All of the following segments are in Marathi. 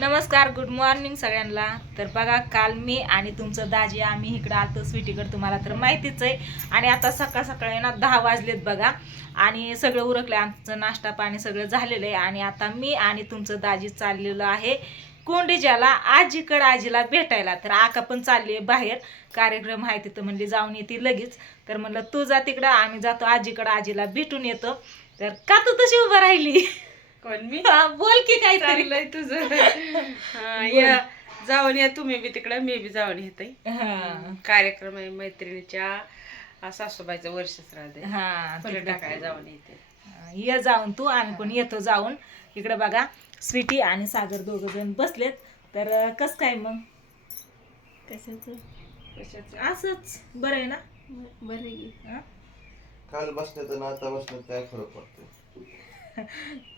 नमस्कार गुड मॉर्निंग सगळ्यांना. तर बघा काल मी आणि तुमचं दाजी आम्ही इकडं आलतो स्वीटीकडे तुम्हाला तर माहितीच आहे. आणि आता सकाळ सकाळी ना दहा वाजलेत बघा. आणि सगळं उरकलं आमचं नाश्ता पाणी सगळं झालेलं आहे. आणि आता मी आणि तुमचं दाजी चाललेलं आहे कोंडेजाला आजीकडं आजीला भेटायला. तर आका पण चालली आहे बाहेर. कार्यक्रम आहे तिथं म्हणली जाऊन येते लगेच. तर म्हणलं तू जा तिकडं आम्ही जातो आजीकडं आजीला भेटून येतो. तर का तू तशी उभं राहिली? कोण मी? हा, बोल की काहीतरी. चाललंय तुझं. हा, या. जाऊन या तुम्ही बी तिकडं मी बी जाऊन येते. हा. कार्यक्रम आहे मैत्रिणीच्या. आ, सासूबाईचं वर्ष श्राद्ध आहे. हा फुलं. टाकायला जाऊन येते. ये जाऊन तू आम्ही पण येतो जाऊन. इकडे बघा स्वीटी आणि सागर दोघ जण बसलेत. तर अं, कस काय मग? कशाचं? असंच. बरं आहे ना? बरं हा? काल बसण्यात आणि आता बसण्यात काय फरक पडतो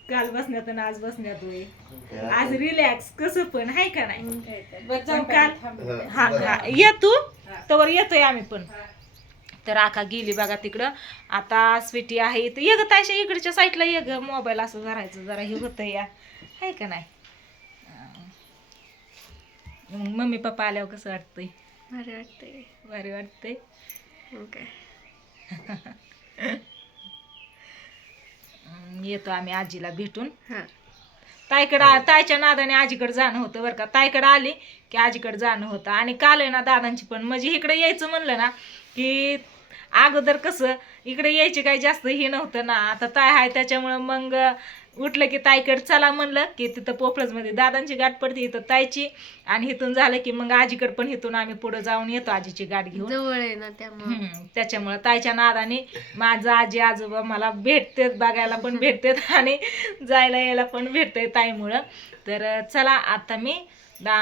काल बसण्यात आणि आज बसण्यात होय. आज रिलॅक्स कसं पण आहे का नाही? बरं जाऊ पण काल- का? हा हा ये तू तर येतोय आम्ही पण. तर आका गेली बघा तिकडं. आता स्वीटी आहे तर ये ग इकडच्या साईडला ये ग. मोबाईल असं धरायचं जरा हे होतं या. आहे का नाही? अं, मग मम्मी पप्पा आल्यावर कसं वाटतंय? भारी वाटतंय. भारी वाटतंय. काय? अं, येतो आम्ही आजीला भेटून. हा. ताईकडं ताईच्या नादाने आजीकडे जाणं होतं बरं का. ताईकडे आली की आजीकडे जाणं होतं. आणि काल आहे ना दादांची पण. म्हणजे इकडे यायचं म्हणलं ना की अगोदर कसं इकडे यायची काही जास्त हे नव्हतं ना. आता ताय आहे त्याच्यामुळं मग उठलं की ताईकडे चला म्हणलं की तिथं पोपळजमध्ये दादांची गाठ पडते इथं ताईची. आणि इथून झालं की मग आजीकडे पण इथून आम्ही पुढं जाऊन येतो आजीची गाठ घेऊन. जवळ आहे ना त्यामुळे. हम्म, त्याच्यामुळं ताईच्या नादाने माझं आजी आजोबा मला भेटतेत बघायला पण भेटतेत आणि जायला यायला पण भेटते ताईमुळं. तर चला आता मी दा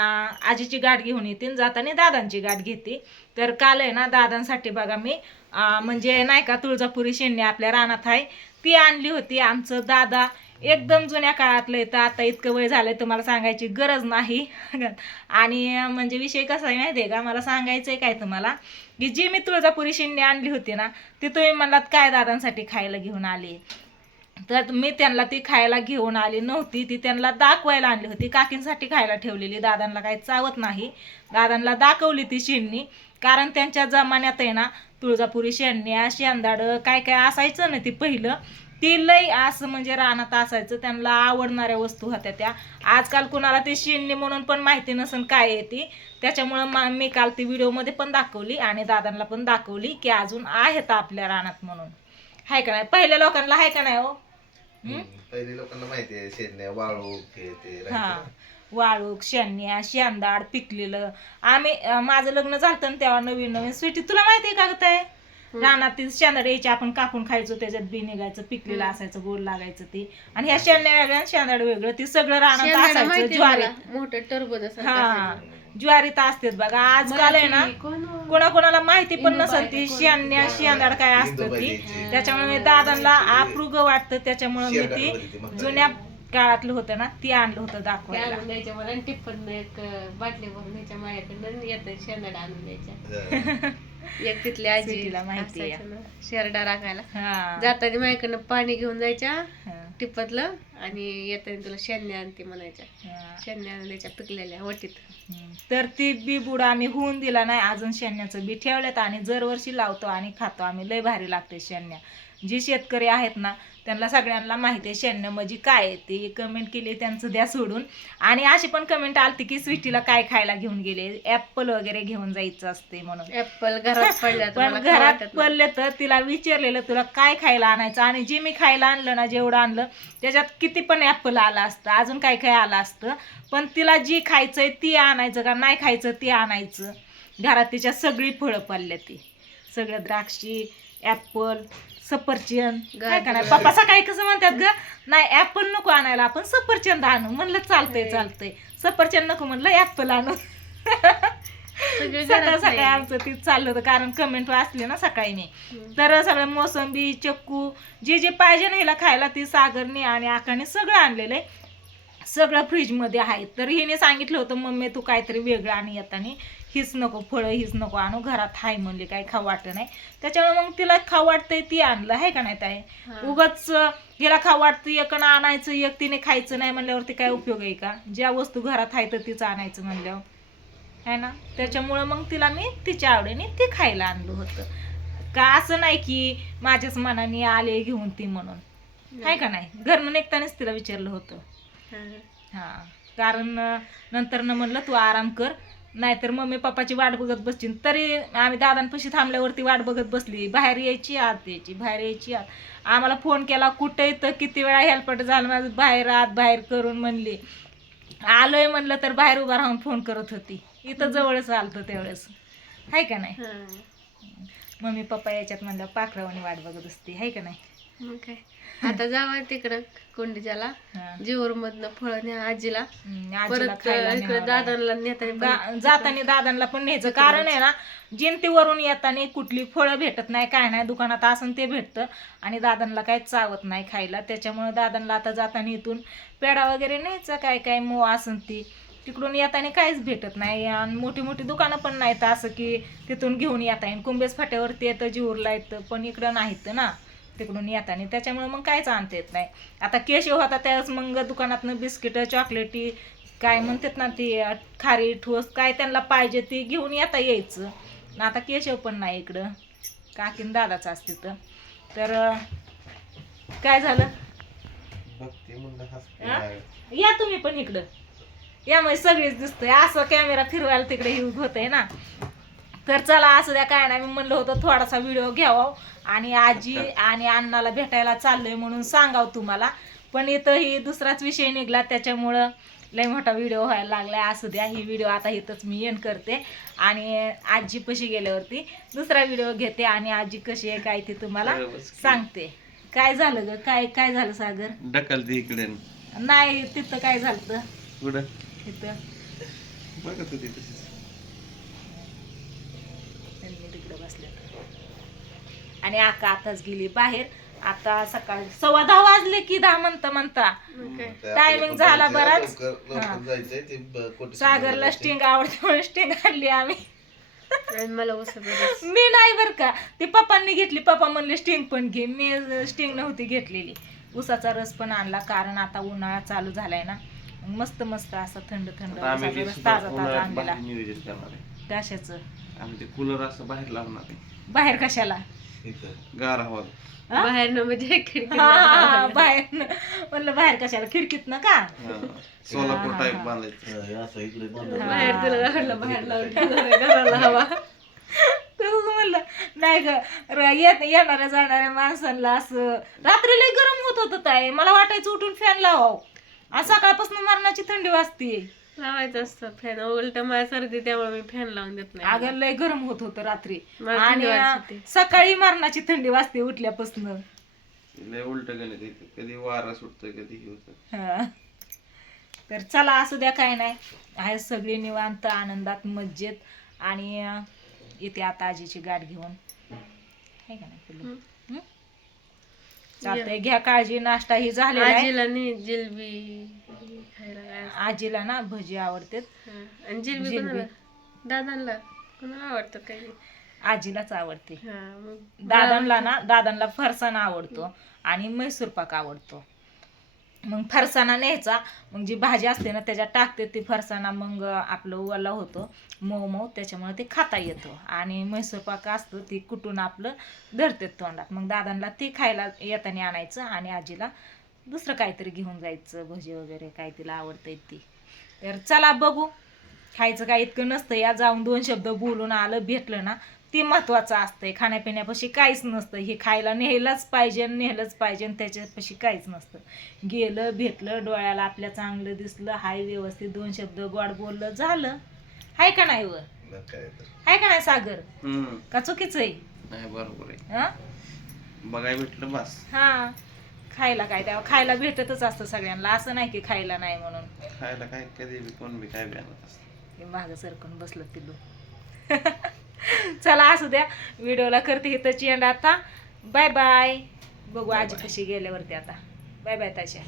आजीची गाठ घेऊन येते जाताना दादांची गाठ घेते. तर काल आहे ना दादांसाठी बघा मी म्हणजे नाही का तुळजापुरी शेंडी आपल्या रानात आहे. ती आणली होती आमचं दादा. एकदम जुन्या काळातलं येतं आता इतकं वय झालंय तुम्हाला सांगायची गरज नाही. आणि म्हणजे विषय कसा आहे माहिती आहे का? मला सांगायचं आहे काय तुम्हाला? की जी मी तुळजापुरी शिंदे आणली होती ना ती तुम्ही म्हणलात काय दादांसाठी खायला घेऊन आली? तर मी त्यांना ती खायला घेऊन आली नव्हती ती त्यांना दाखवायला आणली होती. काकींसाठी खायला ठेवलेली दादांना काही चावत नाही. दादांना दाखवली ती शेंडणी कारण त्यांच्या जमान्यात आहे ना तुळजापुरी शेंडण्या शेंदाडं काय काय असायचं ना ती पहिलं ती लई असं म्हणजे रानात असायचं त्यांना आवडणाऱ्या वस्तू होत्या त्या. आजकाल कुणाला ती शेंडणी म्हणून पण माहिती नसेल काय आहे ती. त्याच्यामुळं मा मी काल ती व्हिडिओमध्ये पण दाखवली आणि दादांना पण दाखवली की अजून आहेत आपल्या रानात म्हणून. हाय का नाही? पहिल्या लोकांना हाय का नाही हो. पहिले लोकांना माहिती आहे ते. वाळूक शेंड्या शेंदाड पिकलेलं. आम्ही माझं लग्न झालं तेव्हा नवीन नवीन स्वीटी. तुला माहिती आहे का गं ताई रानात ती शेंदाड यायची आपण कापून खायचो त्याच्यात बी निघायचं पिकलेलं असायचं गोड लागायचं ते. आणि ह्या शेंड्या वेगळ्या शेंदाड वेगळं ती सगळं रानात असायचं ज्वारीत मोठं टरबूज हा. ज्वारीत असतेत बघा आजकाल आहे ना कोणा? कोणाला माहिती पण नसेल ती शेंड्या शेंदाड काय असतं ती. त्याच्यामुळे मी दादांना आप्रुग वाटतं त्याच्यामुळे मी ती ती. जुन्या काळातलं होतं ना ती आणलं होतं दाखवायला. द्यायच्या मला टिप्पण एक बाटली भरून द्यायच्या माझ्याकडनं येतं शेंदाड आणून द्यायच्या. एक तिथली आजी स्वीटीला माहिती शेरडा राखायला. जाताना माझ्याकडनं पाणी घेऊन जायच्या. टिपतलं आणि येताना तुला शेण्या आणते म्हणायच्या. शेण्या आणून द्यायच्या पिकलेल्या वटीत. तर ती बी बुड आम्ही होऊन दिला नाही अजून शेण्याचं बी ठेवल्यात आणि दरवर्षी लावतो आणि खातो आम्ही लय भारी लागते शेण्या जी शेतकरी आहेत ना त्यांना सगळ्यांना माहिती आहे शेण्य म्हणजे काय ते कमेंट केली त्यांचं द्या सोडून. आणि अशी पण कमेंट आलती की स्वीटीला काय खायला घेऊन गेले ऍपल वगैरे घेऊन जायचं असते म्हणून. ऍपल घरात पडल्या पण घरात. पडले तर तिला विचारलेलं तुला काय खायला आणायचं? आणि जे मी खायला आणलं ना जेवढं आणलं त्याच्यात किती पण ॲपल आलं असतं अजून काय काय आलं असतं. पण तिला जी खायचंय ती आणायचं का नाही खायचं ते आणायचं. घरात तिच्या सगळी फळं पडल्या ती. सगळं द्राक्षी ॲपल सफरचंद. काय का नाही गाजर. पप्पा सकाळी कसं म्हणतात ग? नाही ॲपल नको आणायला आपण सफरचंद आणू. म्हणलं चालतंय चालतंय. सफरचंद नको म्हणलं ॲपल आणू. सगळे सकाळ सकाळी. आमचं ते चाललं होतं कारण कमेंट वाचले ना सकाळी मी. तर सगळं मोसंबी चक्कू जे जे पाहिजे ना हिला खायला ती सागरने आणि आकाने सगळं आणलेलं आहे. सगळं फ्रीजमध्ये आहे. तर हिने सांगितलं होतं मम्मी तू काहीतरी वेगळं आणि येताना. हीच नको फळं हीच नको आणू. घरात हाय म्हणली काय खाऊ वाटत नाही. त्याच्यामुळे मग तिला खाऊ वाटतंय ती आणलं. आहे का नाही ताई? उगाच हिला खाऊ वाटतं एक आणि आणायचं एक तिने खायचं नाही म्हणल्यावरती काय उपयोग आहे का? ज्या वस्तू घरात आहे तर तिचं आणायचं म्हणल्यावर. आहे ना? त्याच्यामुळं मग तिला मी तिच्या आवडीने ते खायला आणलं होतं. का असं नाही की माझ्याच मनाने आले घेऊन ती म्हणून. आहे का नाही? घरनं निघतानाच तिला विचारलं होतं. हा. कारण नंतर न म्हणलं तू आराम कर. नाहीतर मम्मी पप्पाची वाट बघत बसची तरी आम्ही दादांपाशी थांबल्यावरती वाट बघत बसली. बाहेर यायची आत यायची बाहेर यायची आत. आम्हाला फोन केला कुठे तर किती वेळा हेल्पट झालं माझं? बाहेर आत बाहेर करून म्हणली. आलोय म्हणलं तर बाहेर उभा राहून फोन करत होती. इथं जवळच आलतं त्यावेळेस आहे का नाही? मम्मी पप्पा याच्यात म्हणलं पाखरावानी वाट बघत असते. आहे का नाही? मग काय आता जावा तिकडं कोंडीच्याला. जीवर मधनं फळं न्या आजीला. परत इकडे. दादांना नेताना दा- जाताना दादांना पण न्यायचं. कारण आहे ना जिंतीवरून येताना कुठली फळं भेटत नाही काय नाही दुकानात असून ते भेटतं. आणि दादांना काय चावत नाही खायला. त्याच्यामुळे दादांना आता जाताना इथून पेढा वगैरे न्यायचा काय काय मो असन ती. तिकडून येताना काहीच भेटत नाही. आणि मोठी मोठी दुकानं पण नाहीत असं की तिथून घेऊन येता येईल कुंभेस फाट्यावरती येतं जीवरला येतं पण इकडं नाहीत ना. तिकडून येताना त्याच्यामुळे मग काहीच आणता येत नाही. आता केशव होता त्यावेळेस मग दुकानातनं बिस्किटं चॉकलेटी काय म्हणतात ना ती खारी ठोस काय त्यांना पाहिजे ती घेऊन येता यायचं. आता केशव पण नाही इकडं. काकीन दादाच असते तर. काय झालं. या तुम्ही पण इकडं. यामुळे सगळीच दिसतंय. असं कॅमेरा फिरवायला तिकडे यूज होतंय ना. तर चला असं द्या काय नाही. मी म्हणलं होतं थोडासा व्हिडिओ घ्यावा. आणि आजी आणि अण्णाला भेटायला चाललोय म्हणून सांगाव तुम्हाला. पण इथं ही दुसराच विषय निघला त्याच्यामुळं लय मोठा व्हिडिओ व्हायला लागलाय. असू द्या ही व्हिडिओ आता इथंच मी एंड करते. आणि आजी पशी गेल्यावरती दुसरा व्हिडिओ घेते आणि आजी कशी आहे काय ते तुम्हाला सांगते. काय झालं ग? काय काय झालं सागर? ढकलते इकडे. नाही तिथं काय झालं तिथं त्यांनी तिकडे बसल्या आणि आका आताच गेली बाहेर. आता सकाळी सव्वा दहा वाजले की दहा म्हणता म्हणता. आपल्याला झाला बराच. सागरला. स्टिंग आवडते म्हणून स्टिंग आणली आम्ही. आणि मला. मी नाही बर का. ती पप्पांनी घेतली. पप्पा म्हणले स्टिंग पण घे. मी स्टिंग नव्हती घेतलेली. उसाचा रस पण आणला. कारण आता उन्हाळा चालू झालाय ना. मस्त मस्त असा थंड थंड ताजा ताजा आणलेला. कशाचं? आम्ही ते कूलर असं बाहेर लावणार आहे. बाहेर कशाला? इथं. गार हवा. हा? बाहेर न म्हणजे खिडकी हा, बाहेर म्हणलं बाहेर कशाला? खिडकीत ना का? सोलापूर हा, टाईप हा. बांधायचं असं इकडे बाहेर तुला आवडलं बाहेर लावून ठेवणार आहे घराला हवा. तसंच म्हणलं. नाही ग र- येत येणाऱ्या जाणाऱ्या माणसांना असं रात्री लय गरम होत होतं ताई. मला वाटायचं उठून फॅन लावाव. आज सकाळपासून मरणाची थंडी वाजते लावायचं असतं फॅन उलट माझ्या सर्दी त्यामुळे मी फॅन लावून देत नाही अगं लय गरम होत होतं रात्री. मला आणि थंडी अं, वाजते. सकाळी मरणाची थंडी वाजते उठल्यापासून. लय उलट गणित येते कधी वारा सुटतं कधी हे होतं. तर चला असू द्या काय नाही. आहे सगळी निवांत आनंदात मज्जेत. आणि अं, येते आता आजीची गाठ घेऊन. आहे का नाही? पिल्लू? हं? चालतंय घ्या काळजी नाश्ता ही झालेला आहे. आजीला नाही जिलबी खायला काय. आजीला ना भजी आवडते हा. आणि जिलबी जिलबी. कोणाला? दादांना कोणाला आवडतं काही? आजीलाच आवडते. हा मग दादांना ना दादांना फरसाणा आवडतो आणि मैसूर पाक आवडतो. मग फरसाणा न्यायचा. मग जी भाजी असते ना त्याच्यात टाकते ती फरसाणा. मग आपलं ओला होतो मऊ मऊ त्याच्यामुळे ते खाता येतो. आणि मैसूर पाक असतो ती कुटून आपलं धरते तोंडात. मग दादांना ती खायला येताना आणायचं आणि आजीला दुसरं काहीतरी घेऊन जायचं भजी वगैरे काय तिला आवडते ती. तर चला बघू. खायचं काय इतकं नसतं. या जाऊन दोन शब्द बोलून आलं भेटलं ना ते महत्वाचं असतंय. खाण्यापिण्यापाशी काहीच नसतं. हे खायला नेहलंच पाहिजे नेहलंच पाहिजे त्याच्यापाशी काहीच नसतं. गेलं भेटलं डोळ्याला आपल्या चांगलं दिसलं हाय व्यवस्थित दोन शब्द गोड बोललं झालं. हाय का नाही व? मग काय तर. हाय का नाही सागर? का चुकीचं आहे? नाही बरोबर आहे. हं? बघाय भेटलं बस. हा. खायला काय तेव्हा खायला भेटतच असतं सगळ्यांना. असं नाही की खायला नाही म्हणून. खायला काय कधी कोण बी काय बी आणत असतं. मागं सरकून बसलं पिल्लू चला असू द्या. व्हिडिओला करते इथं चेंड आता बाय बाय बघू आजी कशी गेल्यावरती आता. बाय बाय ताशा.